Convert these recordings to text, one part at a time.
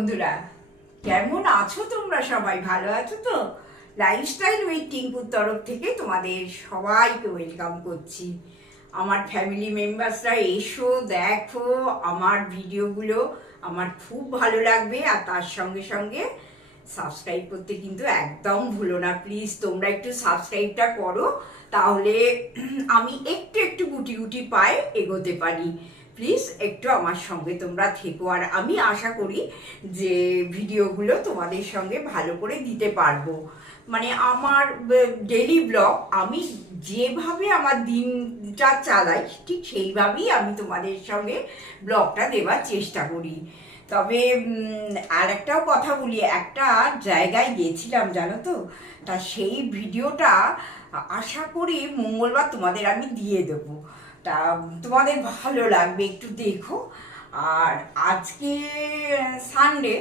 বন্ধুরা, কেমন আছো তোমরা সবাই? ভালো আছো তো? লাইফস্টাইল উইথ টিঙ্কুর তরফ থেকে তোমাদের সবাইকে ওয়েলকাম করছি। আমার ফ্যামিলি মেম্বার্সরা এসো, দেখো আমার ভিডিওগুলো আমার খুব ভালো লাগবে আর তার সঙ্গে সঙ্গে সাবস্ক্রাইব করতে কিন্তু একদম ভুলো না। প্লিজ তোমরা একটু সাবস্ক্রাইবটা করো, তাহলে আমি একটু একটু গুটি গুটি পায়ে এগোতে পারি। প্লিজ একটু আমার সঙ্গে তোমরা থেকো। আর আমি আশা করি যে ভিডিওগুলো তোমাদের সঙ্গে ভালো করে দিতে পারব। মানে আমার ডেলি ব্লগ আমি যেভাবে আমার দিনটা চালাই, ঠিক সেইভাবেই আমি তোমাদের সঙ্গে ব্লগটা দেওয়ার চেষ্টা করি। তবে আর একটাও কথা বলি, একটা জায়গায় গেছিলাম, জানো তো? তা সেই ভিডিওটা আশা করি মঙ্গলবার তোমাদের আমি দিয়ে দেবো। তা তোমাদের ভালো লাগবে, একটু দেখো। আর আজকে সানডে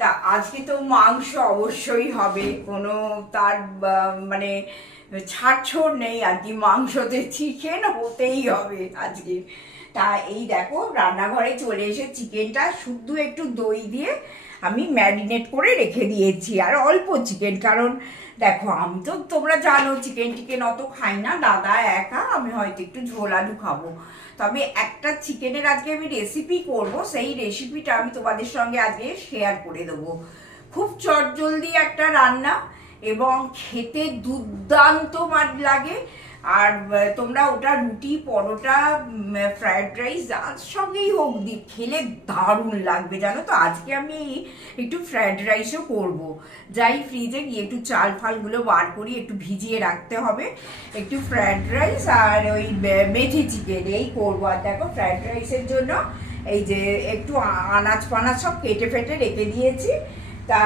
তা আজকে তো মাংস অবশ্যই হবে। কোনো তার মানে ছাড়ছড় নেই আর কি, মাংসতে চিকেন হতেই হবে আজকে। তা এই দেখো, রান্নাঘরে চলে এসে চিকেনটা শুদ্ধ একটু দই দিয়ে আমি ম্যারিনেট করে রেখে দিয়েছি, আর অল্প চিকেন কারণ দেখো, আমি তো তোমরা জানো চিকেন টিকেন অত খাই না, দাদা একা, আমি হয়তো একটু ঝোল আলু খাব। তবে একটা চিকেনের আজকে আমি রেসিপি করব, সেই রেসিপিটা আমি তোমাদের সঙ্গে আজকে শেয়ার করে দেবো। খুব চটজলদি একটা রান্না, এবং খেতে দুর্দান্ত লাগে। আর তোমরা ওটা রুটি, পরোটা ফ্রায়েড রাইস যার সঙ্গেই হোক, দি, খেলে দারুণ লাগবে, জানো তো? আজকে আমি একটু ফ্রায়েড রাইসও করব। যাই ফ্রিজে গিয়ে একটু চাল ফালগুলো বার করি, একটু ভিজিয়ে রাখতে হবে। একটু ফ্রায়েড রাইস আর ওই মেথি চিকেন এই করব। আর দেখো ফ্রায়েড রাইসের জন্য এই যে, একটু আনাজ ফানাজ সব কেটে ফেটে রেখে দিয়েছি। তা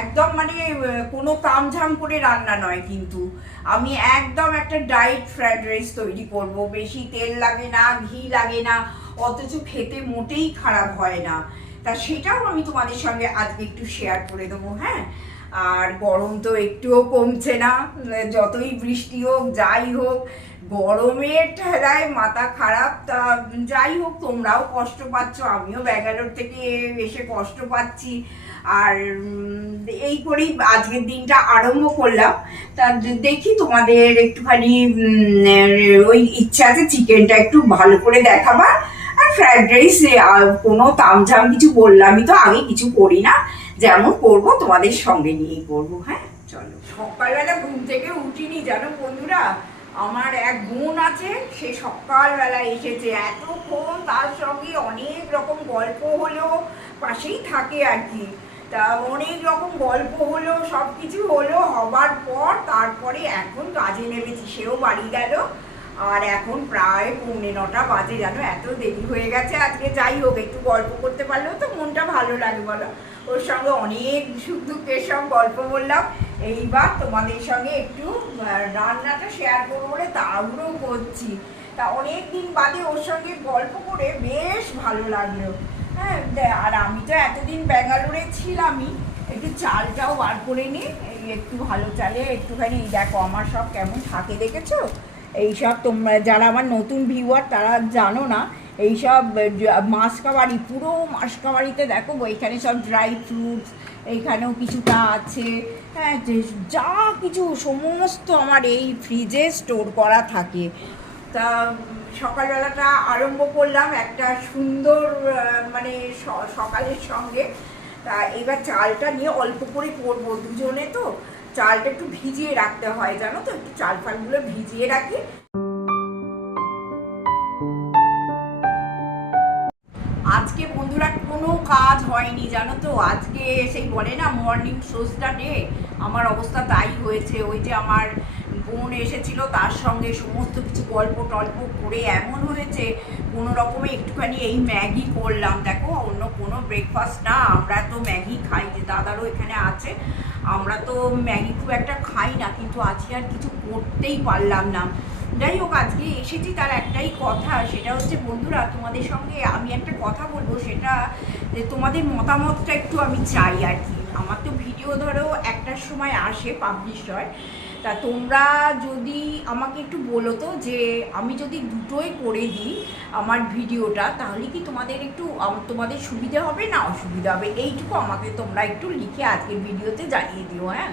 একদম মানে কোনো তামঝাম করে রান্না নয় কিন্তু। আমি একদম একটা ডায়েট ফ্রাইড রাইস তৈরি করব। বেশি তেল লাগে না, ঘি লাগে না, অথচ খেতে মোটেই খারাপ হয় না। তা সেটাও আমি তোমাদের সঙ্গে আজকে একটু শেয়ার করে দেবো হ্যাঁ? আর গরম তো একটুও কমছে না যতই বৃষ্টি হোক, যাই হোক, গরমের ঠেলায় মাথা খারাপ, তা, যাই হোক, তোমরাও কষ্ট পাচ্ছ, আমিও ব্যাঙ্গালোর থেকে এসে কষ্ট পাচ্ছি। আর এই করেই আজকের দিনটা আরম্ভ করলাম। তা দেখি তোমাদের একটুখানি ওই ইচ্ছা আছে চিকেনটা একটু ভালো করে দেখাবার। আর ফ্রাইড রাইস কোনো তামঝাম কিছু বললামই তো, আগে কিছু করি না। যেমন করব, তোমাদের সঙ্গে নিয়েই করব হ্যাঁ? চলো। সকালবেলা ঘুম থেকে উঠিনি, জানো বন্ধুরা? আমার এক বোন আছে, সে সকালবেলা এসেছে। এতক্ষণ তার সঙ্গে অনেক রকম গল্প হলো, পাশেই থাকে আর কি। তা অনেক রকম গল্প হলো সব কিছু হলো, হবার পর তারপরে এখন কাজে নেমেছি, সেও বাড়ি গেল। আর এখন প্রায় পৌনে নটা বাজে জানো, এত দেরি হয়ে গেছে আজকে, যাই হোক, একটু গল্প করতে পারলেও তো মনটা ভালো লাগে, বলো। ওর সঙ্গে অনেক সুখ দুঃখের সব গল্প বললাম। এইবার তোমাদের সঙ্গে একটু রান্নাটা শেয়ার করব বলে তাড়াহুড়ো করছি। তা অনেক দিন বাদে ওর সঙ্গে গল্প করে বেশ ভালো লাগল। হ্যাঁ আর আমি তো এতদিন ব্যাঙ্গালোরে ছিলামই। একটু চালটাও বার করে নিই এই একটু ভালো চালে একটুখানি দেখো, আমার সব কেমন থাকে দেখেছ? এইসব তোমরা, যারা আমার নতুন ভিউয়ার তারা জানো না এইসব মাসকাবাড়ি, পুরো মাসকাবাড়িতে দেখো, এখানে সব ড্রাই ফ্রুটস এইখানেও কিছুটা আছে। হ্যাঁ যা কিছু, সমস্ত আমার এই ফ্রিজে স্টোর করা থাকে। তা সকালবেলাটা আরম্ভ করলাম একটা সুন্দর মানে সকালের সঙ্গে। তা এবার চালটা নিয়ে অল্প করে করব দুজনে তো। চালটা একটু ভিজিয়ে রাখতে হয়, জানো তো? একটু চাল ফালগুলো ভিজিয়ে রাখি। আজকে বন্ধুরা কোনো কাজ হয়নি, জানো তো? আজকে সেই বলে না মর্নিং সোজটা ডে আমার অবস্থা তাই হয়েছে। ওই যে আমার বোন এসেছিল, তার সঙ্গে সমস্ত কিছু গল্প টল্প করে এমন হয়েছে, কোনো রকমে একটুখানি এই ম্যাগি করলাম। দেখো, অন্য কোনো ব্রেকফাস্ট না, আমরা তো ম্যাগি খাই, যে দাদারও এখানে আছে, আমরা তো ম্যাগি খুব একটা খাই না, কিন্তু আজকে আর কিছু করতেই পারলাম না। যাই হোক, আজকে এসেছি তার একটাই কথা, সেটা হচ্ছে, বন্ধুরা, তোমাদের সঙ্গে আমি একটা কথা বলব, সেটা যে তোমাদের মতামতটা একটু আমি চাই আর কি। আমার তো ভিডিও ধরো একটার সময় আসে পাবলিশ হয় তা তোমরা যদি আমাকে একটু বলো তো যে আমি যদি দুটোই করে দিই আমার ভিডিওটা, তাহলে কি তোমাদের একটু তোমাদের সুবিধা হবে না অসুবিধা হবে? এইটুকু আমাকে তোমরা একটু লিখে আজকের ভিডিওতে জানিয়ে দিও হ্যাঁ?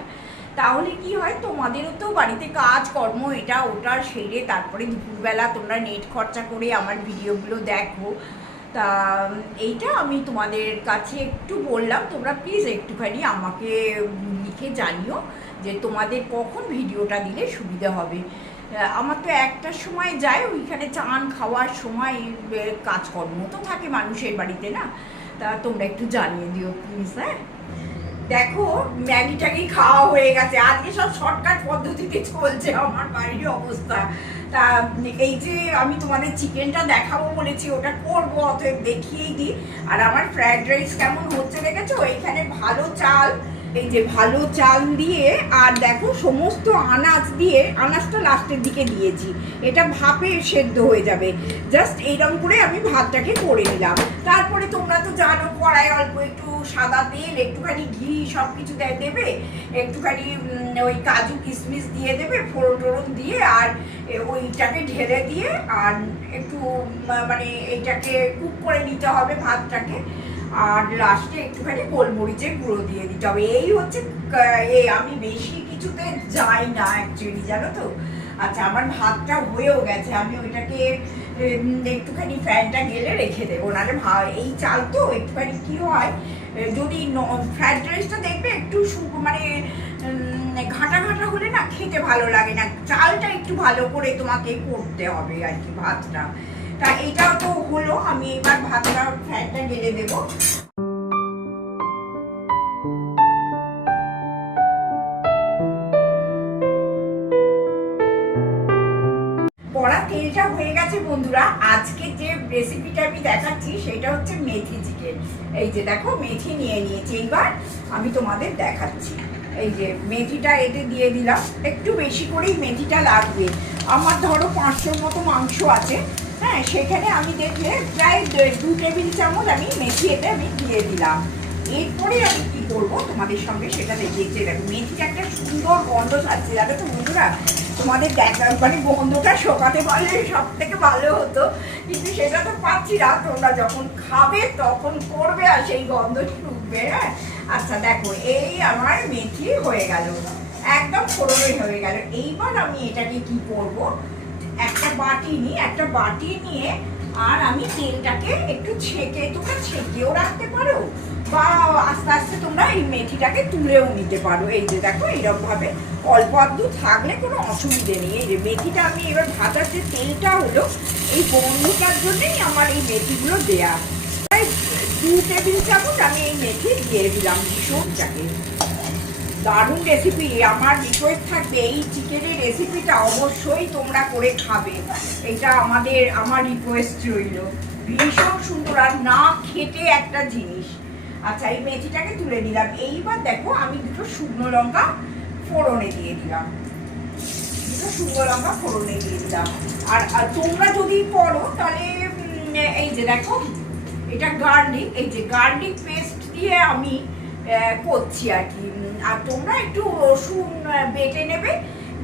তাহলে কি হয়, তোমাদেরও তো বাড়িতে কাজ কর্ম এটা ওটা সেরে তারপরে দুপুরবেলা তোমরা নেট খরচা করে আমার ভিডিওগুলো দেখো। তা, এইটা আমি তোমাদের কাছে একটু বললাম, তোমরা প্লিজ একটুখানি আমাকে লিখে জানিও। যে তোমাদের কখন ভিডিওটা দিলে সুবিধা হবে। আমার তো একটার সময় যায়, ওইখানে চান খাওয়ার সময় কাজকর্ম তো থাকে মানুষের বাড়িতে না? তা তোমরা একটু জানিয়ে দিও প্লিজ হ্যাঁ? দেখো ম্যাগি ট্যাগি খাওয়া হয়ে গেছে। আজকে সব শর্টকাট পদ্ধতিতে চলছে আমার বাড়ির অবস্থা। তা, এই যে আমি তোমাদের চিকেনটা দেখাবো বলেছি, ওটা করব, অতএব দেখিয়েই দিই। আর আমার ফ্রায়েড রাইস কেমন হচ্ছে দেখেছ? এখানে ভালো চাল এই যে ভালো চাল দিয়ে, আর দেখো সমস্ত আনাজ দিয়ে আনাজটা লাস্টের দিকে দিয়েছি। এটা ভাপে সেদ্ধ হয়ে যাবে। জাস্ট এইরকম করে আমি ভাতটাকে করে নিলাম। তারপরে তোমরা তো জানো কড়াই অল্প একটু সাদা তেল, একটুখানি ঘি সব কিছু দেবে। একটুখানি ওই কাজু কিশমিশ দিয়ে দেবে, ফোড়ন টোড়ন দিয়ে, আর ওইটাকে ঢেলে দিয়ে, আর একটু মানে এইটাকে কুক করে নিতে হবে ভাতটাকে। আর লাস্টে একটুখানি গোলমরিচের গুঁড়ো দিয়ে দিতে হবে এই হচ্ছে এ আমি বেশি কিছুতে যাই না অ্যাকচুয়ালি জানো তো? আচ্ছা আমার ভাতটা হয়েও গেছে। আমি ওইটাকে একটুখানি ফ্যানটা গেলে রেখে দেবো। নাহলে ভা- এই চাল তো একটুখানি কি হয় যদি ফ্রাইড রাইসটা দেখবে একটু মানে ঘাটা ঘাটা হলে না খেতে ভালো লাগে না। চালটা একটু ভালো করে তোমাকে করতে হবে আর কি, ভাতটা। তা এটা তো হলো, আমি এবার ভাতটা ফ্যানটা গেলে দেবো। কড়া তেলটা হয়ে গেছে বন্ধুরা, আজকে যে রেসিপিটা আমি দেখাচ্ছি, সেটা হচ্ছে মেথি চিকেন। এই যে দেখো, মেথি নিয়ে নিয়েছি। এইবার আমি তোমাদের দেখাচ্ছি। এই যে মেথিটা এতে দিয়ে দিলাম। একটু বেশি করেই মেথিটা লাগবে। আমার ধরো পাঁচশোর মতো মাংস আছে। হ্যাঁ সেখানে আমি দেখলে প্রায় দু- টেবিল চামচ আমি মেথি এতে আমি দিয়ে দিলাম। এরপরে আমি কি করব তোমাদের সঙ্গে সেটা দেখিয়েছি দেখো, মেথিটা একটা সুন্দর গন্ধ ছাড়ছে। জানো তো বন্ধুরা, তোমাদের দেখা মানে গন্ধটা শোকাতে পারলে সব থেকে ভালো হতো। কিন্তু সেটা তো পাচ্ছি না। তোমরা যখন খাবে, তখন করবে আর সেই গন্ধ শুকবে হ্যাঁ? আচ্ছা দেখো, এই আমার মেথি হয়ে গেল। একদম ফোড়নই হয়ে গেল। এইবার আমি এটাকে কি করব? একটা বাটি নিয়ে একটা বাটি নিয়ে আর আমি তেলটাকে একটু ছেঁকে, তোমরা ছেঁকেও রাখতে পারো বা আস্তে আস্তে তোমরা এই মেথিটাকে তুলেও নিতে পারো। এই যে দেখো এইরকম ভাবে অল্প আধটু থাকলে কোনো অসুবিধে নেই। এই যে মেথিটা আমি এবার ভাজার যে তেলটা হলো, এই বন্ধুটার জন্যই আমার এই মেথিগুলো দেয়া। প্রায় দু টেবিল চামচ আমি এই মেথি দিয়ে দিলাম ভীষণটাকে দারুণ রেসিপি আমার রিকোয়েস্ট থাকবে এই চিকেনের রেসিপিটা অবশ্যই তোমরা করে খাবে। এটা আমাদের, আমার রিকোয়েস্ট রইল। ভীষণ সুন্দর আর না খেটে একটা জিনিস। আচ্ছা এই মেথিটাকে তুলে দিলাম এইবার দেখো, আমি দুটো শুকনো লঙ্কা ফোড়নে দিয়ে দিলাম। দুটো শুকনো লঙ্কা ফোড়নে দিয়ে দিলাম। আর তোমরা যদি করো, তাহলে এই যে দেখো, এটা গার্লিক এই যে গার্লিক পেস্ট দিয়ে আমি করছি আর কি। আর তোমরা একটু রসুন বেটে নেবে,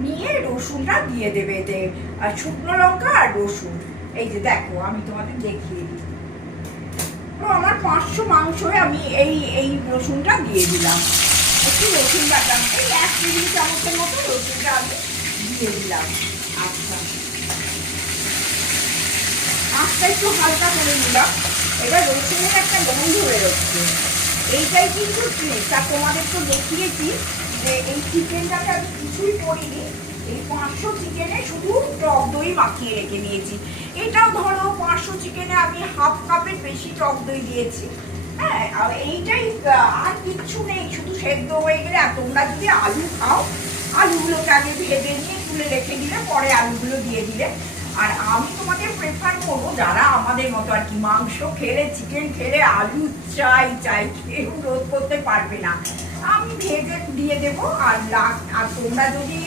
নিয়ে রসুনটা দিয়ে দেবে এতে আর শুকনো লঙ্কা আর রসুন। এই যে দেখো, আমি তোমাদের দেখিয়ে দিই। আমার পাঁচশো মাংসে আমি এই এই রসুনটা দিয়ে দিলাম। একটু রসুন বাটাম এই এক টেবিল চামচের মতো রসুনটা আমি দিয়ে দিলাম। আচ্ছা। আঁচটা একটু হালকা করে নিলাম। এবার রসুনের একটা গন্ধ বেরোচ্ছে। এইটাই কিন্তু ট্রিক তা তোমাদের তো দেখিয়েছি যে এই চিকেনটাকে আমি কিছুই করিনি। এই পাঁচশো চিকেনে শুধু টক দই মাখিয়ে রেখে দিয়েছি। এটাও ধরো পাঁচশো চিকেনে আমি হাফ কাপের বেশি টক দই দিয়েছি। হ্যাঁ এইটাই আর কিচ্ছু নেই। শুধু সেদ্ধ হয়ে গেলে, আর তোমরা যদি আলু খাও, আলুগুলোকে আগে ভেজে নিয়ে তুলে রেখে দিলে, পরে আলুগুলো দিয়ে দিলে আর আমি তোমাকে প্রেফার করব যারা আমাদের মতো আর কি, মাংস খেলে চিকেন খেলে, আলু চাই চাই কেউ রোধ করতে পারবে না। আমি ভেজে দিয়ে দেবো আর আর তোমরা যদি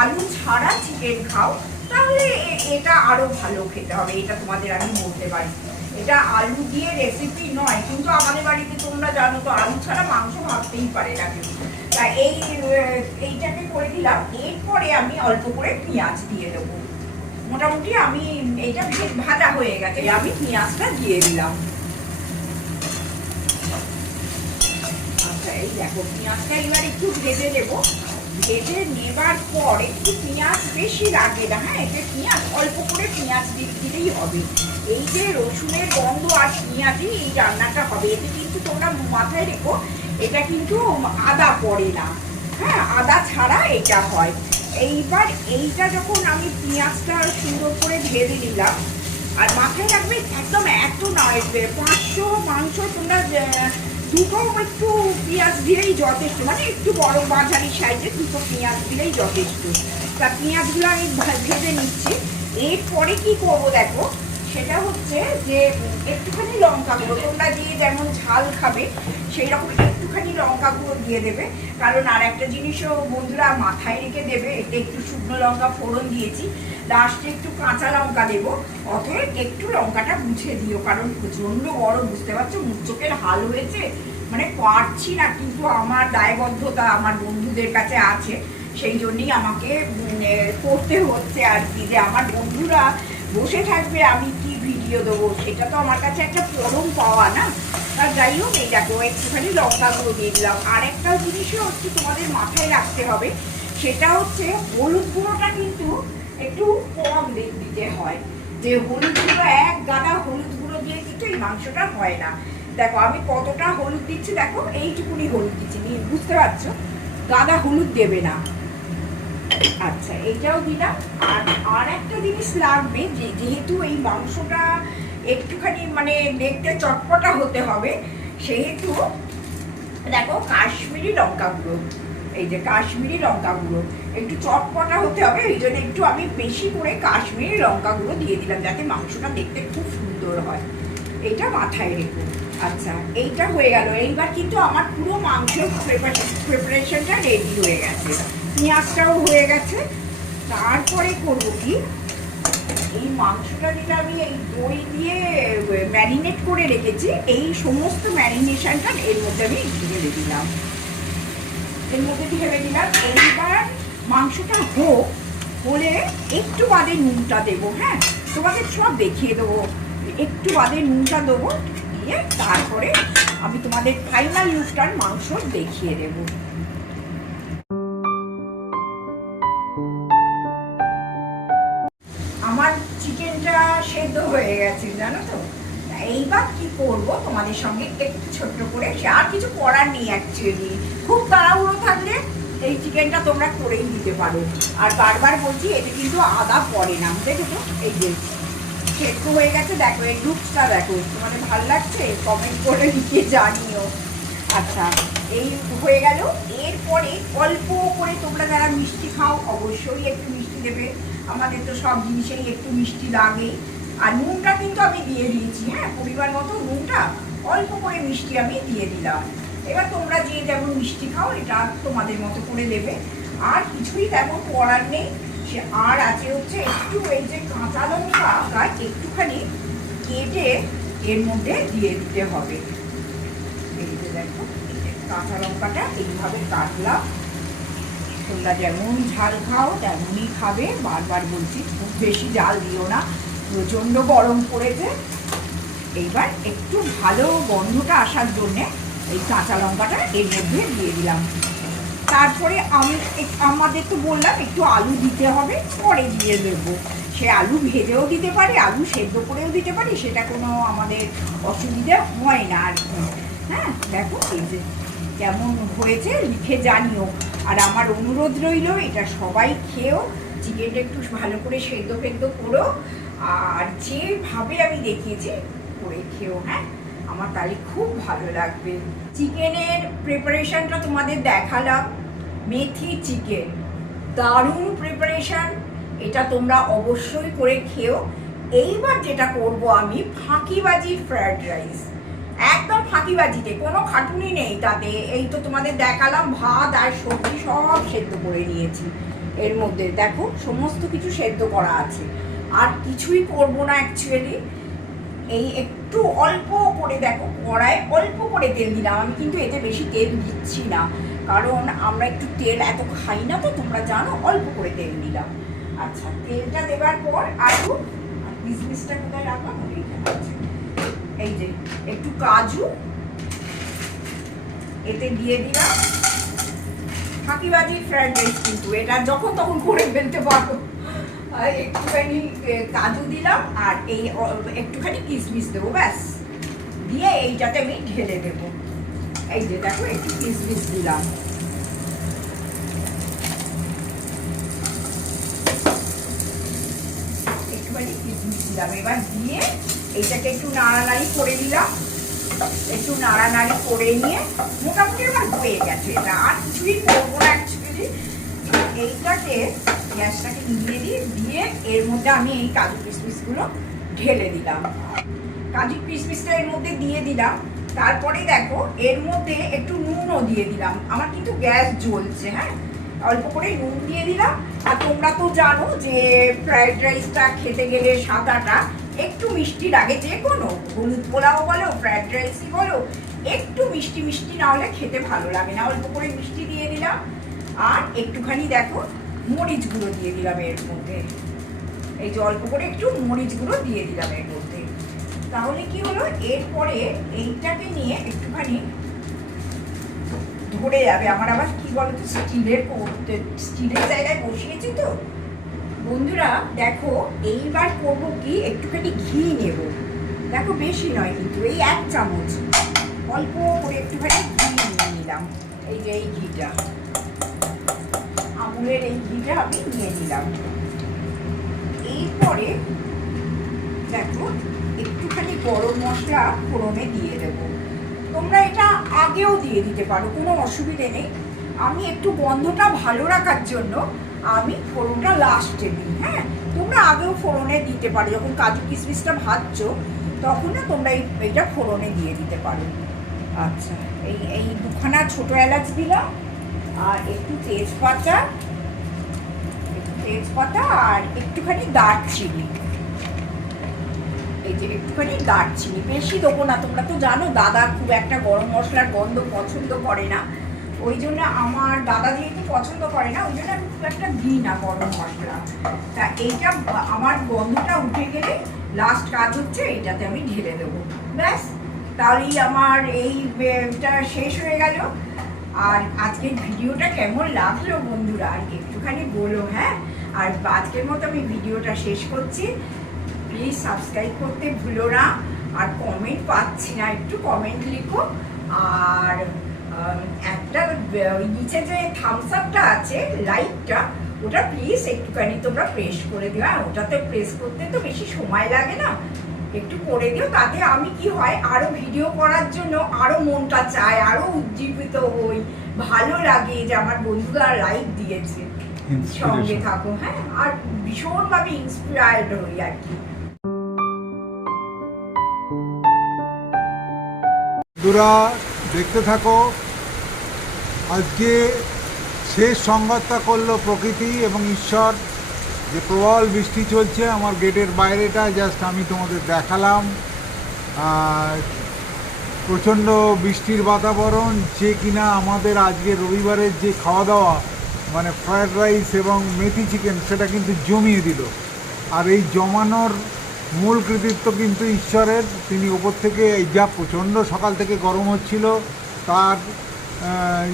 আলু ছাড়া চিকেন খাও, তাহলে এটা আরও ভালো খেতে হবে, এটা তোমাদের আমি বলতে পারি। এটা আলু দিয়ে রেসিপি নয়, কিন্তু আমাদের বাড়িতে তোমরা জানো তো, আলু ছাড়া মাংস ভাবতেই পারে না তা এই এইটাকে করে দিলাম, এরপরে আমি অল্প করে পেঁয়াজ দিয়ে দেবো। মোটামুটি আমি এটা বেশ ভাজা হয়ে গেছে আমি পেঁয়াজটা দিয়ে দিলাম। আচ্ছা এই দেখো, পেঁয়াজটা এবার একটু ভেজে দেবো ভেজে নেবার পর একটু পেঁয়াজ বেশি লাগে না হ্যাঁ এতে পেঁয়াজ, অল্প করে পেঁয়াজ দিলেই হবে। এই যে রসুনের গন্ধ আর পেঁয়াজই এই রান্নাটা হবে, এতে কিন্তু তোমরা মাথায় রেখো, এটা কিন্তু আদা পড়ে না। হ্যাঁ আদা ছাড়া এটা হয়। এইবার এইটা যখন আমি পেঁয়াজটা সুন্দর করে ভেজে নিলাম, আর মাথায় রাখবে একদম এত নয় পাঁচশো মাংস তোমরা দুটো একটু পেঁয়াজ দিলেই যথেষ্ট মানে একটু বড় মাঝারি সাইজে দুটো পেঁয়াজ দিলেই যথেষ্ট। তা পেঁয়াজগুলো আমি ভেজে নিচ্ছি। এরপরে কি করব দেখো সেটা হচ্ছে যে একটুখানি লঙ্কা গুঁড়ো তোমরা দিয়ে যেমন ঝাল খাবে সেই রকম একটুখানি লঙ্কা গুঁড়ো দিয়ে দেবে। কারণ আর একটা জিনিসও বন্ধুরা মাথায় রেখে দেবে এতে একটু শুকনো লঙ্কা ফোড়ন দিয়েছি লাস্টে একটু কাঁচা লঙ্কা দেবো অতএব একটু লঙ্কাটা মুছে দিও কারণ প্রচণ্ড বড় বুঝতে পারছ? মুখ চোখের হাল হয়েছে মানে পারছি না কিন্তু আমার দায়বদ্ধতা আমার বন্ধুদের কাছে আছে সেই জন্যই আমাকে উম, করতে হচ্ছে আর কি যে আমার বন্ধুরা বসে থাকবে আমি ভিডিও দেবো, সেটা তো আমার কাছে একটা পরম পাওয়া না। আর যাই হোক, এই দেখো, একটুখানি লঙ্কা গুঁড়ো দিয়ে দিলাম। আর একটা জিনিসও হচ্ছে তোমাদের মাথায় রাখতে হবে, সেটা হচ্ছে হলুদ গুঁড়োটা কিন্তু একটু কম দিতে হয়। যে হলুদ গুঁড়ো, এক গাদা হলুদ গুঁড়ো দিয়ে কিন্তু এই মাংসটা হয় না। দেখো, আমি কতটা হলুদ দিচ্ছি, দেখো, এইটুকুনি হলুদ দিচ্ছি, বুঝতে পারছ? গাদা হলুদ দেবে না। আচ্ছা এইটাও দিলাম। আর আর একটা জিনিস লাগবে, যে যেহেতু এই মাংসটা একটুখানি মানে দেখতে চটপটা হতে হবে, সেহেতু দেখো কাশ্মীরি লঙ্কা গুঁড়ো, এই যে কাশ্মীরি লঙ্কা গুঁড়ো, একটু চটপটা হতে হবে, এই জন্য একটু আমি বেশি করে কাশ্মীরি লঙ্কা গুঁড়ো দিয়ে দিলাম, যাতে মাংসটা দেখতে খুব সুন্দর হয়। এইটা মাথায় রেখো। আচ্ছা এইটা হয়ে গেল। এইবার কিন্তু আমার পুরো মাংস প্রিপারেশনটা রেডি হয়ে গেছে। পেঁয়াজটাও হয়ে গেছে। তারপরে করব কি? এই মাংসটা যেটা আমি এই দই দিয়ে ম্যারিনেট করে রেখেছি, এই সমস্ত ম্যারিনেশনটা এর মধ্যে আমি ঢেলে দিলাম। এর মধ্যে ঢেলে দিলাম। এইবার মাংসটা হোক, হলে একটু বাদে নুনটা দেবো হ্যাঁ? তোমাদের সব দেখিয়ে দেবো। একটু বাদে নুনটা দেবো, দিয়ে তারপরে আমি তোমাদের ফাইনাল লুকটার মাংস দেখিয়ে দেবো। সেদ্ধ হয়ে গেছে, জানো তো? এইবার কি করব? তোমাদের সঙ্গে একটু ছোট্ট করে আর কিছু করার নেই অ্যাকচুয়ালি খুব তাড়াহুড়ো থাকলে এই চিকেনটা তোমরা করেই দিতে পারো। আর বারবার বলছি, এতে কিন্তু আদা পড়ে না দেখেছ এই যে সেদ্ধ হয়ে গেছে, দেখো, এই লুকসটা দেখো। তোমাদের ভালো লাগছে? কমেন্ট করে লিখে জানিও। আচ্ছা এই হয়ে গেল। এরপরে অল্প করে তোমরা যারা মিষ্টি খাও, অবশ্যই একটু মিষ্টি দেবে। আমাদের তো সব জিনিসেই একটু মিষ্টি লাগে। আর নুনটা কিন্তু আমি দিয়ে দিয়েছি হ্যাঁ? পরিমাণ মতো নুনটা অল্প করে মিষ্টি আমি দিয়ে দিলাম। এবার তোমরা যে যেমন মিষ্টি খাও, এটা তোমাদের মতো করে দেবে। আর কিছুই তেমন করার নেই। সে আর আছে হচ্ছে একটু এই যে কাঁচা লঙ্কা গাছ একটুখানি কেটে এর মধ্যে দিয়ে দিতে হবে। দেখো কাঁচা লঙ্কাটা এইভাবে কাটলাম। তোমরা যেমন ঝাল খাও, তেমনই খাবে। বারবার বলছি, খুব বেশি জাল দিও না। প্রচণ্ড গরম পড়েছে। এইবার একটু ভালো গন্ধটা আসার জন্যে এই কাঁচা লঙ্কাটা এর মধ্যে দিয়ে দিলাম। তারপরে আমি আমাদের তো বললাম একটু আলু দিতে হবে, পরে দিয়ে দেবো। সে আলু ভেজেও দিতে পারি, আলু সেদ্ধ করেও দিতে পারি, সেটা কোনো আমাদের অসুবিধা হয় না আর কি। হ্যাঁ দেখো এই যে কেমন হয়েছে, লিখে জানিও। আর আমার অনুরোধ রইল, এটা সবাই খেয়েও, চিকেনটা একটু ভালো করে সেদ্ধ ফেদ্ধ করো। আর যেভাবে আমি দেখিয়েছি, করে খেও হ্যাঁ? আমার তাহলে খুব ভালো লাগবে। চিকেনের প্রিপারেশনটা তোমাদের দেখালাম। মেথি চিকেন, দারুণ প্রিপারেশন এটা তোমরা অবশ্যই করে খেও। এইবার যেটা করব আমি ফাঁকিবাজি ফ্রায়েড রাইস একদম ফাঁকিবাজিতে, কোনো খাটুনি নেই তাতে। এই তো তোমাদের দেখালাম, ভাত আর সবজি সব সেদ্ধ করে নিয়েছি। এর মধ্যে দেখো, সমস্ত কিছু সেদ্ধ করা আছে। আর কিছুই করব না অ্যাকচুয়ালি এই একটু অল্প করে দেখো কড়ায় অল্প করে তেল দিলাম। আমি কিন্তু এতে বেশি তেল দিচ্ছি না। কারণ আমরা একটু তেল এত খাই না তো, তোমরা জানো, অল্প করে তেল দিলাম। আচ্ছা তেলটা দেবার পর আলু আর কিসমিসটা কোথায় রাখলাম? এইখানে। এই যে, একটু কাজু, এতে দিয়ে দিলাম। ফাঁকিবাজি ফ্রাইড রাইস কিন্তু। এটা যখন তখন করে ফেলতে পারো। একটুখানি কাজু দিলাম আর এই একটুখানি কিশমিশ দেবো, ব্যাস। দিয়ে এইটাতে আমি ঢেলে দেবো। এই যে দেখো, একটু কিশমিশ দিলাম। একটুখানি কিশমিশ দিলাম। এবার দিয়ে এইটাকে একটু নাড়ানাড়ি করে দিলাম। একটু নাড়ানাড়ি করে নিয়ে মোটামুটি আমার হয়ে গেছে। এটা আর কিছুই করব না এইটাকে গ্যাসটাকে নিয়ে দিয়ে দিয়ে এর মধ্যে আমি এই কাজু কিশমিশগুলো ঢেলে দিলাম। কাজু কিশমিশটা এর মধ্যে দিয়ে দিলাম। তারপরে দেখো, এর মধ্যে একটু নুনও দিয়ে দিলাম। আমার কিন্তু গ্যাস জ্বলছে হ্যাঁ? অল্প করে নুন দিয়ে দিলাম। আর তোমরা তো জানো যে ফ্রাইড রাইসটা খেতে গেলে সাদাটা একটু মিষ্টি লাগে, যে কোনো। হলুদ পোলাও বলো, ফ্রাইড রাইসই বলো, একটু মিষ্টি মিষ্টি না হলে খেতে ভালো লাগে না। অল্প করে মিষ্টি দিয়ে দিলাম। আর একটুখানি দেখো, মরিচ গুঁড়ো দিয়ে দিলাম এর মধ্যে। এই যে অল্প করে একটু মরিচ গুঁড়ো দিয়ে দিলাম এর মধ্যে। তাহলে কি হলো? এরপরে এইটাকে নিয়ে একটুখানি ধরে যাবে। আমার আবার কি বলতো, স্টিলের স্টিলের জায়গায় বসিয়েছি তো। বন্ধুরা, দেখো, এইবার করব কি? একটুখানি ঘি নেব। দেখো, বেশি নয় কিন্তু, এই এক চামচ। অল্প করে একটুখানি ঘি নিয়ে নিলাম। এই যে এই ঘিটা। আমুলের এই ঘিটা আমি নিয়ে নিলাম। এরপরে দেখো, একটুখানি গরম মশলা ফোড়নে দিয়ে দেবো। তোমরা এটা আগেও দিয়ে দিতে পারো, কোনো অসুবিধে নেই। আমি একটু গন্ধটা ভালো রাখার জন্য আমি ফোড়নটা লাস্টে দিই হ্যাঁ? তোমরা আগেও ফোড়নে দিতে পারো, যখন কাজু কিশমিশটা ভাজছো তখন না তোমরা এই, এইটা ফোড়নে দিয়ে দিতে পারো। আচ্ছা এই এই দুখানা ছোটো এলাচ দিলাম, আর একটু তেজপাতা তেজপাতা আর একটুখানি দারচিনি। এই যে একটুখানি দারচিনি। বেশি দেবো না, তোমরা তো জানো, দাদা খুব একটা গরম মশলার গন্ধ পছন্দ করে না। ওই জন্য আমার দাদা যেহেতু পছন্দ করে না, ওই জন্য আমি খুব একটা দিই না গরম মশলা। তা এইটা আমার গন্ধটা উঠে গেলে লাস্ট কাজ হচ্ছে এইটাতে আমি ঢেলে দেবো। ব্যাস, তাহলেই আমার এইটা শেষ হয়ে গেল। আর আজকের ভিডিওটা কেমন লাগল বন্ধুরা? আর একটুখানি বলো হ্যাঁ? আর আজকের মতো আমি ভিডিওটা শেষ করছি। প্লিজ সাবস্ক্রাইব করতে ভুলো না। আর কমেন্ট পাচ্ছি না, একটু কমেন্ট লিখো। আর একটা নিচে যে থামস আপটা আছে লাইকটা ওটা প্লিজ একটুখানি তোমরা প্রেস করে দিও। আর ওটাতে প্রেস করতে তো বেশি সময় লাগে না। একটু করে দিও তাতে আমি কি হয় আরও ভিডিও করার জন্য আরও মনটা চায় আরও উজ্জীবিত হই। ভালো লাগে যে আমার বন্ধুরা লাইক দিয়েছে। সঙ্গে থাকো হ্যাঁ? আর ভীষণভাবে ইন্সপায়ার্ড হই আর কি। বন্ধুরা দেখতে থাকো আজকে শেষ সংবাদটা করল প্রকৃতি এবং ঈশ্বর। যে প্রবল বৃষ্টি চলছে, আমার গেটের বাইরেটা জাস্ট আমি তোমাদের দেখালাম। প্রচণ্ড বৃষ্টির বাতাবরণ, যে কিনা আমাদের আজকে রবিবারের যে খাওয়া দাওয়া মানে ফ্রায়েড রাইস এবং মেথি চিকেন সেটা কিন্তু জমিয়ে দিল। আর এই জমানোর মূল কৃতিত্ব কিন্তু ঈশ্বরের। তিনি ওপর থেকে, এই যা প্রচণ্ড সকাল থেকে গরম হচ্ছিল, তার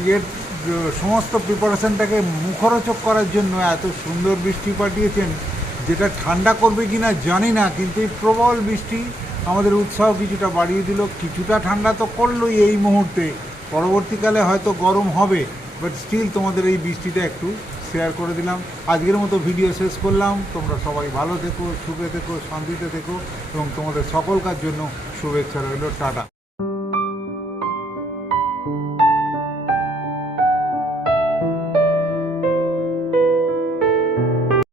ইয়ের সমস্ত প্রিপারেশনটাকে মুখরোচক করার জন্য এত সুন্দর বৃষ্টি পাঠিয়েছেন, যেটা ঠান্ডা করবে কিনা জানি না, কিন্তু এই প্রবল বৃষ্টি আমাদের উৎসাহ কিছুটা বাড়িয়ে দিল। কিছুটা ঠান্ডা তো করলোই এই মুহূর্তে। পরবর্তীকালে হয়তো গরম হবে বাট স্টিল তোমাদের এই বৃষ্টিটা একটু শেয়ার করে দিলাম। আজকের মতো ভিডিও শেষ করলাম। তোমরা সবাই ভালো থেকো, সুখে থেকো, শান্তিতে থেকো, এবং তোমাদের সকলকার জন্য শুভেচ্ছা রইল। টাটা।